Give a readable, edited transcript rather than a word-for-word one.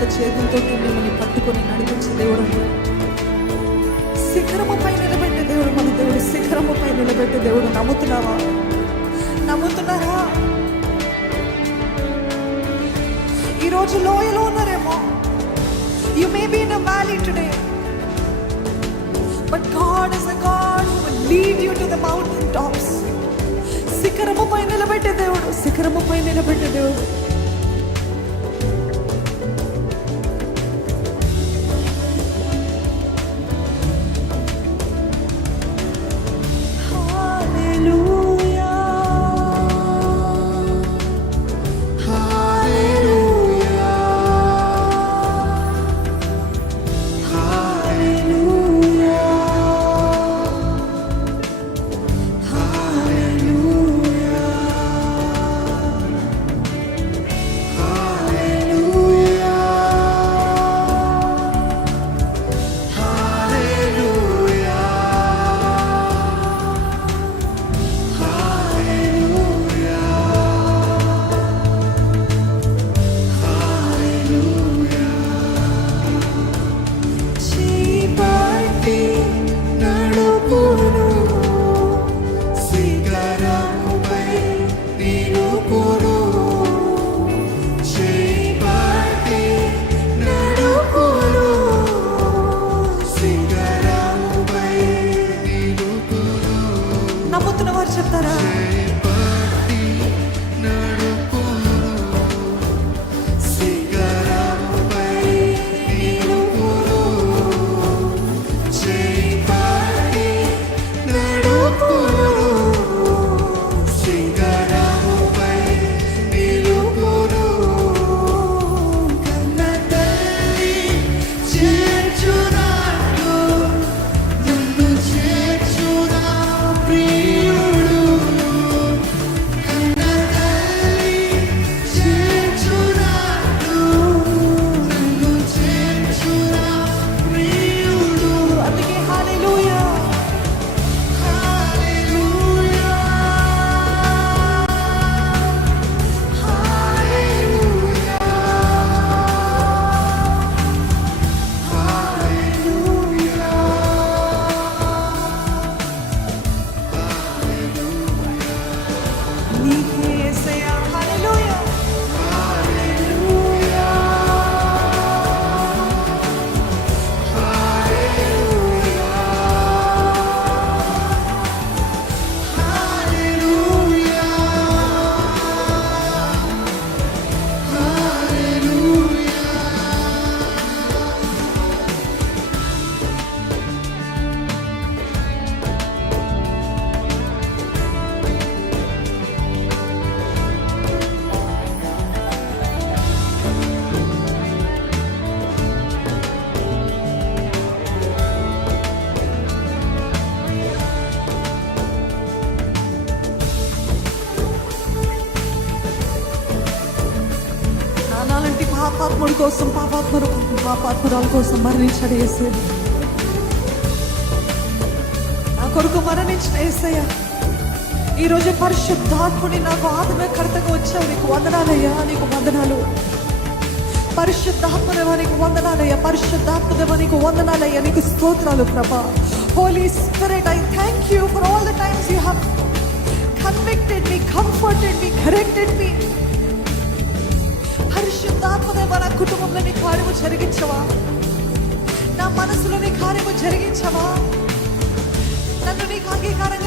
ఉన్నత చేతులతో మిమ్మల్ని పట్టుకొని నడిపించే దేవుడు. శిఖరముపై నిలబెట్టే దేవుడు మన దేవుడు. శిఖరముపై నిలబెట్టే దేవుడు. నమ్ముతున్నావా? నమ్ముతున్నారా? ఈరోజు లోయలో ఉన్నారేమో. You may be in a valley today, but God is a God who will lead you to the mountain tops. శిఖరముపై నిలబెట్టే దేవుడు. శిఖరముపై నిలబెట్టే దేవుడు. నమ్ముతున్నవారు చెప్తారా? పాపాత్ముడి కోసం పాపాత్మురాల కోసం మరణించాడు యేసయ్య. నా కొరకు మరణించిన యేసయ్య ఈరోజు పరిశుద్ధాత్ముని నాకు ఆత్మకర్తగా వచ్చావు. నీకు వందనాలయ్యా, నీకు వందనాలు. పరిశుద్ధాత్మదేవా నీకు వందనాలయ్యా, పరిశుద్ధాత్మదేవా నీకు వందనాలయ్యా, నీకు స్తోత్రాలు ప్రభా. Holy Spirit, I thank you for all the times you have convicted me, comforted me, corrected me. పరిశుద్ధాత్మదేవా నా కుటుంబంలో నీ కార్యము జరిగించవా, నా మనసులో నీ కార్యము జరిగించవా, నన్ను నీకు అంగీకారం